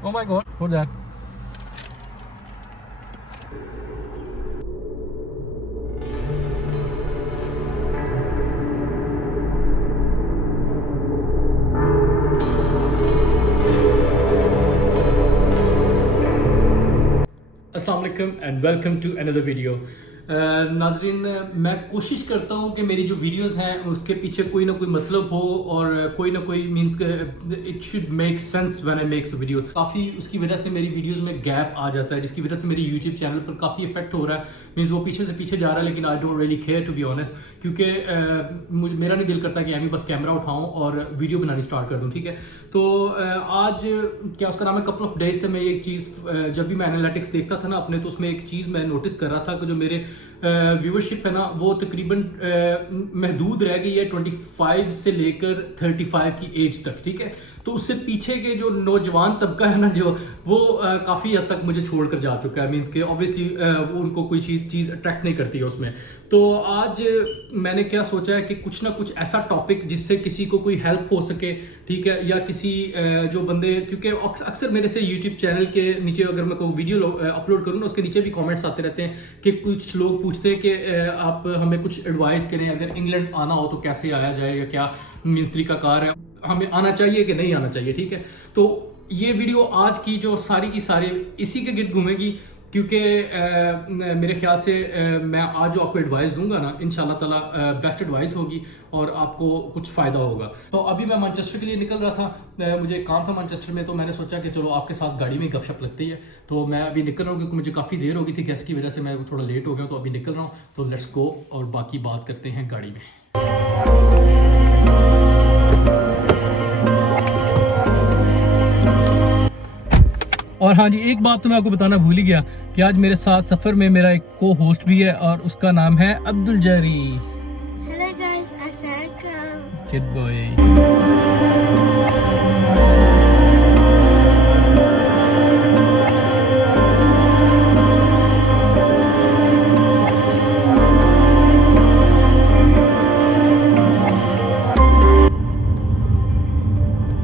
Oh my god, what's that? अस्सलाम वालेकुम and welcome to another video. नाजरीन, मैं कोशिश करता हूँ कि मेरी जो वीडियोस हैं उसके पीछे कोई ना कोई मतलब हो और कोई ना कोई means it should make sense when I makes a video. काफ़ी उसकी वजह से मेरी वीडियोस में गैप आ जाता है, जिसकी वजह से मेरी यूट्यूब चैनल पर काफ़ी इफेक्ट हो रहा है। मीन्स वो पीछे से पीछे जा रहा है, लेकिन I don't really care to be honest, क्योंकि मेरा नहीं दिल करता कि मैं भी बस कैमरा उठाऊँ और वीडियो बनानी स्टार्ट कर दूँ। ठीक है, तो आज क्या उसका नाम है, कपल ऑफ डेज से मैं एक चीज़ जब भी मैं एनालिटिक्स देखता था ना अपने, तो उसमें एक चीज़ मैं नोटिस कर रहा था कि जो मेरे व्यूवरशिप है ना वो तकरीबन महदूद रह गई है 25 से लेकर 35 की एज तक। ठीक है, तो उससे पीछे के जो नौजवान तबका है ना जो वो काफ़ी हद तक मुझे छोड़कर जा चुका है। मीन्स के ऑब्वियसली उनको कोई चीज़ अट्रैक्ट नहीं करती है उसमें। तो आज मैंने क्या सोचा है कि कुछ ना कुछ ऐसा टॉपिक जिससे किसी को कोई हेल्प हो सके, ठीक है, या किसी जो बंदे, क्योंकि अक्सर मेरे से यूट्यूब चैनल के नीचे अगर मैं कोई वीडियो अपलोड करूँ ना उसके नीचे भी कमेंट्स आते रहते हैं कि कुछ लोग पूछते हैं कि आप हमें कुछ एडवाइस करें, अगर इंग्लैंड आना हो तो कैसे आया जाए, या क्या मीन्स तरीकाकार है, हमें आना चाहिए कि नहीं आना चाहिए। ठीक है, तो ये वीडियो आज की जो सारी की सारी इसी के गिर्द घूमेगी, क्योंकि मेरे ख्याल से मैं आज जो आपको एडवाइस दूंगा ना इंशाल्लाह ताला बेस्ट एडवाइस होगी और आपको कुछ फ़ायदा होगा। तो अभी मैं मैनचेस्टर के लिए निकल रहा था, मुझे एक काम था मैनचेस्टर में, तो मैंने सोचा कि चलो आपके साथ गाड़ी में गपशप लगती है। तो मैं अभी निकल रहा हूँ क्योंकि मुझे काफ़ी देर हो गई थी, गेस्ट की वजह से मैं थोड़ा लेट हो गया, तो अभी निकल रहा हूँ। तो लेट्स गो और बाकी बात करते हैं गाड़ी में। और हाँ जी, एक बात तो मैं आपको बताना भूल ही गया कि आज मेरे साथ सफ़र में मेरा एक को होस्ट भी है और उसका नाम है अब्दुल जरी। Hello guys, assalamualaikum. Chit boy.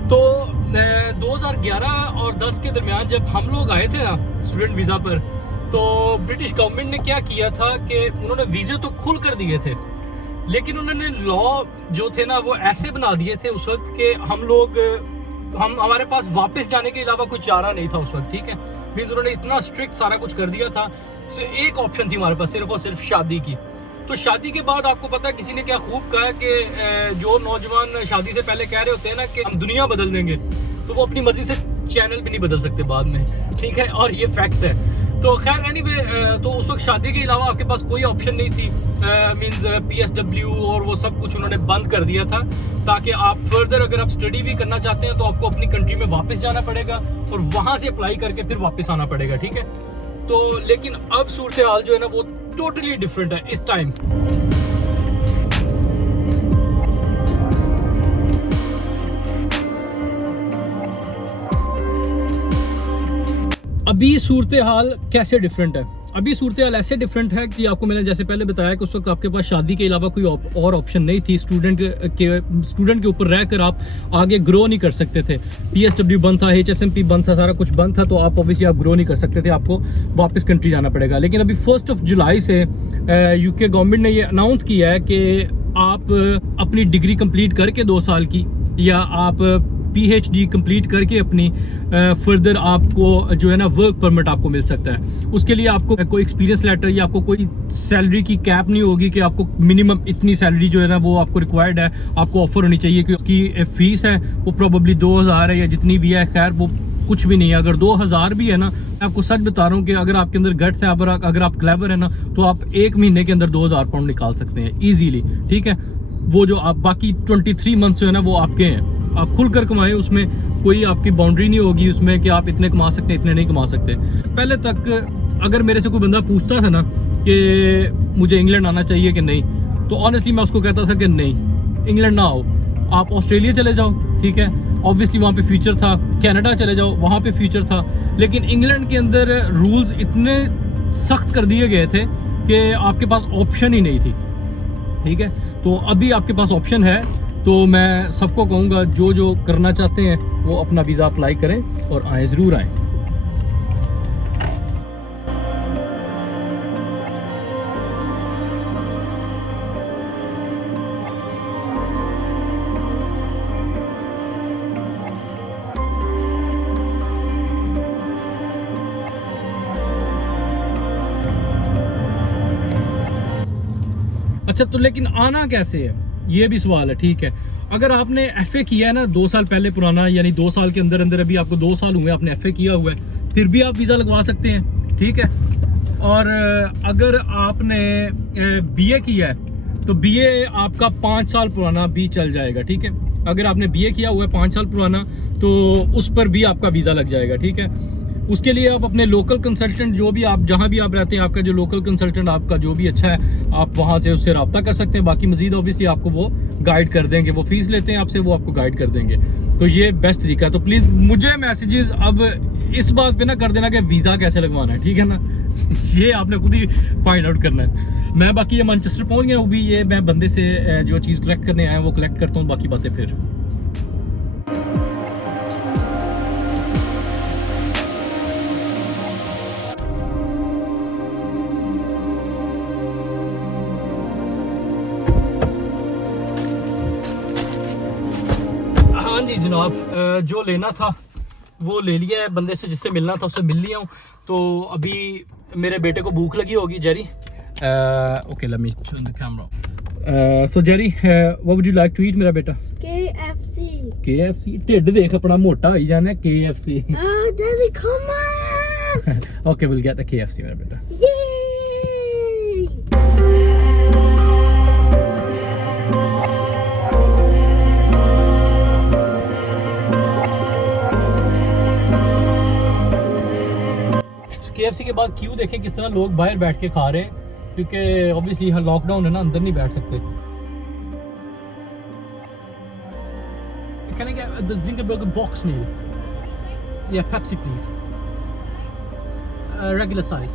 तो 2011 और 10 के दरमियान जब हम लोग आए थे ना स्टूडेंट वीज़ा पर, तो ब्रिटिश गवर्नमेंट ने क्या किया था कि उन्होंने वीज़े तो खुल कर दिए थे, लेकिन उन्होंने लॉ जो थे ना वो ऐसे बना दिए थे उस वक्त कि हमारे पास वापस जाने के अलावा कुछ चारा नहीं था उस वक्त। ठीक है, मीन्स उन्होंने इतना स्ट्रिक्ट सारा कुछ कर दिया था। एक ऑप्शन थी हमारे पास सिर्फ और सिर्फ शादी की। तो शादी के बाद आपको पता है किसी ने क्या खूब कहा कि जो नौजवान शादी से पहले कह रहे होते हैं ना कि हम दुनिया बदल देंगे, तो वो अपनी मर्जी से चैनल भी नहीं बदल सकते बाद में। ठीक है, और ये फैक्ट है। तो खैर एनीवे, तो उस वक्त शादी के अलावा आपके पास कोई ऑप्शन नहीं थी। मीन्स PSW और वो सब कुछ उन्होंने बंद कर दिया था, ताकि आप फर्दर अगर आप स्टडी भी करना चाहते हैं तो आपको अपनी कंट्री में वापस जाना पड़ेगा और वहाँ से अप्लाई करके फिर वापस आना पड़ेगा। ठीक है, तो लेकिन अब सूरत हाल जो है ना वो टोटली डिफरेंट है इस टाइम। अभी सूरत हाल कैसे डिफरेंट है? अभी सूरत हाल ऐसे डिफरेंट है कि आपको मैंने जैसे पहले बताया कि उस वक्त आपके पास शादी के अलावा कोई और ऑप्शन नहीं थी। स्टूडेंट के ऊपर रहकर आप आगे ग्रो नहीं कर सकते थे। PSW बंद था, HSMP बंद था, सारा कुछ बंद था, तो आप ऑब्वियसली आप ग्रो नहीं कर सकते थे, आपको वापस कंट्री जाना पड़ेगा। लेकिन अभी 1 जुलाई से UK गवर्नमेंट ने ये अनाउंस किया है कि आप अपनी डिग्री कंप्लीट करके 2 साल की, या आप PhD कंप्लीट करके अपनी फर्दर आपको जो है ना वर्क परमिट आपको मिल सकता है। उसके लिए आपको कोई एक्सपीरियंस लेटर या आपको कोई सैलरी की कैप नहीं होगी कि आपको मिनिमम इतनी सैलरी जो है ना वो आपको रिक्वायर्ड है, आपको ऑफर होनी चाहिए। कि उसकी फीस है वो प्रोबेबली 2000 है या जितनी भी है, खैर वो कुछ भी नहीं है। अगर 2000 भी है ना, मैं आपको सच बता रहा हूँ कि अगर आपके अंदर गट्स है, अगर आप क्लेवर है ना, तो आप 1 महीने के अंदर 2000 पाउंड निकाल सकते हैं ईजीली। ठीक है, वो जो आप बाकी 23 मंथ जो है ना वो आपके हैं, आप खुलकर कमाएं, उसमें कोई आपकी बाउंड्री नहीं होगी उसमें कि आप इतने कमा सकते हैं इतने नहीं कमा सकते। पहले तक अगर मेरे से कोई बंदा पूछता था ना कि मुझे इंग्लैंड आना चाहिए कि नहीं, तो ऑनेस्टली मैं उसको कहता था कि नहीं, इंग्लैंड ना आओ, आप ऑस्ट्रेलिया चले जाओ। ठीक है, ऑब्वियसली वहाँ पे फ्यूचर था। कनाडा चले जाओ, वहाँ पे फ्यूचर था। लेकिन इंग्लैंड के अंदर रूल्स इतने सख्त कर दिए गए थे कि आपके पास ऑप्शन ही नहीं थी। ठीक है, तो अभी आपके पास ऑप्शन है तो मैं सबको कहूँगा जो जो करना चाहते हैं वो अपना वीज़ा अप्लाई करें और आएँ, ज़रूर आएँ। अच्छा, तो लेकिन आना कैसे है, ये भी सवाल है। ठीक है, अगर आपने एफए किया है ना 2 साल पहले पुराना, यानी 2 साल के अंदर अंदर, अभी आपको 2 साल हुए आपने एफए किया हुआ है, फिर भी आप वीज़ा लगवा सकते हैं। ठीक है, और अगर आपने बीए किया है तो बीए आपका 5 साल पुराना भी चल जाएगा। ठीक है, अगर आपने बीए किया हुआ है 5 साल पुराना तो उस पर भी आपका वीज़ा लग जाएगा। ठीक है, उसके लिए आप अपने लोकल कंसल्टेंट, जो भी आप जहाँ भी आप रहते हैं, आपका जो लोकल कंसल्टेंट आपका जो भी अच्छा है, आप वहाँ से उससे रब्ता कर सकते हैं। बाकी मजीद ऑब्वियसली आपको वो गाइड कर देंगे, वो फीस लेते हैं आपसे, वो आपको गाइड कर देंगे। तो ये बेस्ट तरीका है। तो प्लीज़ मुझे मैसेजेस अब इस बात पे ना कर देना कि वीज़ा कैसे लगवाना है, ठीक है ना। ये आपने खुद ही फाइंड आउट करना है। मैं बाकी ये मैनचेस्टर पहुँच गया हूँ भी, ये मैं बंदे से जो चीज़ कलेक्ट करने आया हूँ वो कलेक्ट करता हूँ, बाकी बातें फिर। हाँ जी जनाब, जो लेना था वो ले लिया है, बंदे से जिससे मिलना था उससे मिल लिया हूँ। तो अभी मेरे बेटे को भूख लगी होगी, Jerry. Okay, let me turn the camera. So Jerry, what would you like to eat मेरा बेटा? KFC. KFC? ढिड देख अपना मोटा हो जाना है। KFC? Oh, Daddy, come on! Okay, we'll get the KFC मेरा बेटा। Yay! KFC के बाद क्यों देखें किस तरह लोग बाहर बैठ के खा रहे हैं, क्योंकि ऑब्वियसली लॉकडाउन है ना, अंदर नहीं बैठ सकते। Can I get the Zinger Burger box meal? Yeah, Pepsi please. Regular size.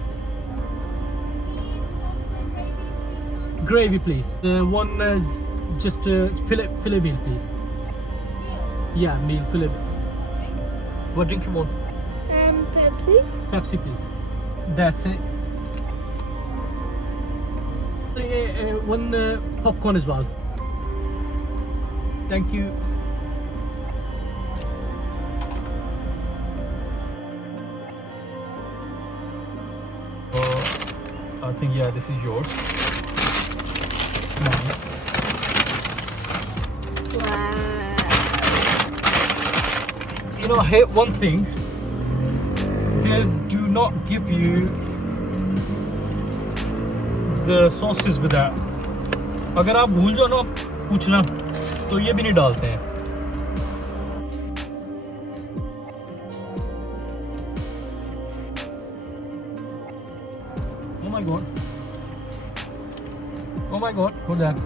Gravy please. One just fillet meal please. Yeah, meal fillet. What drink you want? Pepsi. Pepsi please. That's it. One popcorn as well. Thank you. I think yeah, this is yours. Mine. Wow. You know, I hate one thing. They do not give you the sauces with that. अगर आप भूल जाओ ना पूछना तो ये भी नहीं डालते हैं। Oh my god. Oh my god, hold that.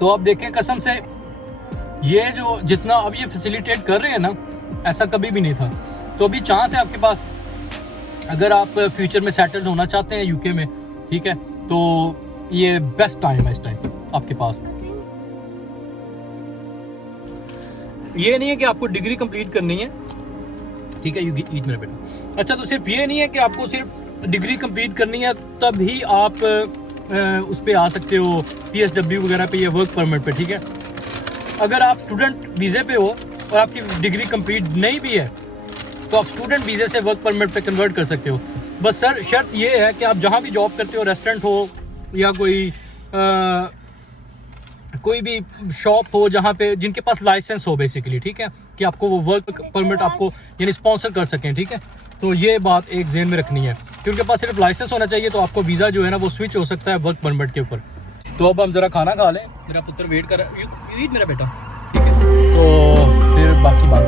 तो आप देखें कसम से, ये जो जितना अब ये फैसिलिटेट कर रहे हैं ना, ऐसा कभी भी नहीं था। तो अभी चांस है आपके पास, अगर आप फ्यूचर में सेटल्ड होना चाहते हैं यूके में, ठीक है, तो ये बेस्ट टाइम है इस टाइम आपके पास। ये नहीं है कि आपको डिग्री कंप्लीट करनी है, ठीक है, यू ईट मेरा बेटा। अच्छा, तो सिर्फ ये नहीं है कि आपको सिर्फ डिग्री कंप्लीट करनी है तभी आप उस पर आ सकते हो, PSW वगैरह पे या वर्क परमिट पे, ठीक है। अगर आप स्टूडेंट वीज़े पे हो और आपकी डिग्री कंप्लीट नहीं भी है तो आप स्टूडेंट वीज़े से वर्क परमिट पे कन्वर्ट कर सकते हो। बस सर शर्त ये है कि आप जहाँ भी जॉब करते हो, रेस्टोरेंट हो या कोई भी शॉप हो जहाँ पे जिनके पास लाइसेंस हो बेसिकली, ठीक है, कि आपको वो वर्क परमिट आपको यानी स्पॉन्सर कर सकें, ठीक है। तो ये बात एक ज़हन में रखनी है कि उनके पास सिर्फ लाइसेंस होना चाहिए, तो आपको वीज़ा जो है ना वो स्विच हो सकता है वर्क परमिट के ऊपर। तो अब हम ज़रा खाना खा लें, मेरा पुत्र वेट कर रहा है। यू ईट मेरा बेटा, ठीक है, तो फिर बाकी बात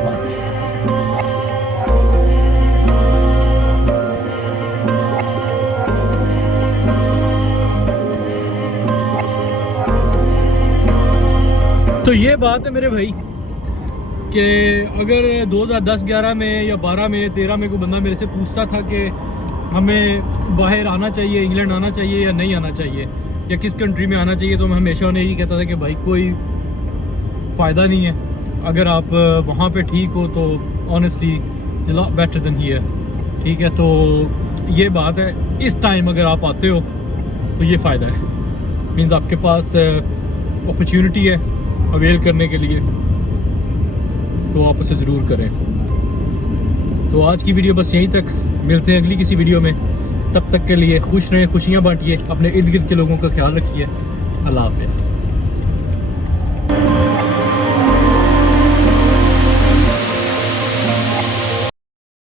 तो ये बात है मेरे भाई कि अगर 2010-11 में या 12 में 13 में कोई बंदा मेरे से पूछता था कि हमें बाहर आना चाहिए, इंग्लैंड आना चाहिए या नहीं आना चाहिए, या किस कंट्री में आना चाहिए, तो मैं हमेशा उन्हें यही कहता था कि भाई कोई फ़ायदा नहीं है। अगर आप वहाँ पे ठीक हो तो honestly it's lot better than here. ठीक है, तो ये बात है। इस टाइम अगर आप आते हो तो ये फ़ायदा है, मीन्स आपके पास अपॉर्चुनिटी है अवेल करने के लिए, तो आप उसे ज़रूर करें। तो आज की वीडियो बस यहीं तक, मिलते हैं अगली किसी वीडियो में। तब तक के लिए खुश रहें, खुशियाँ बांटिए, अपने इर्द गिर्द के लोगों का ख्याल रखिए। अल्लाह हाफ़िज़।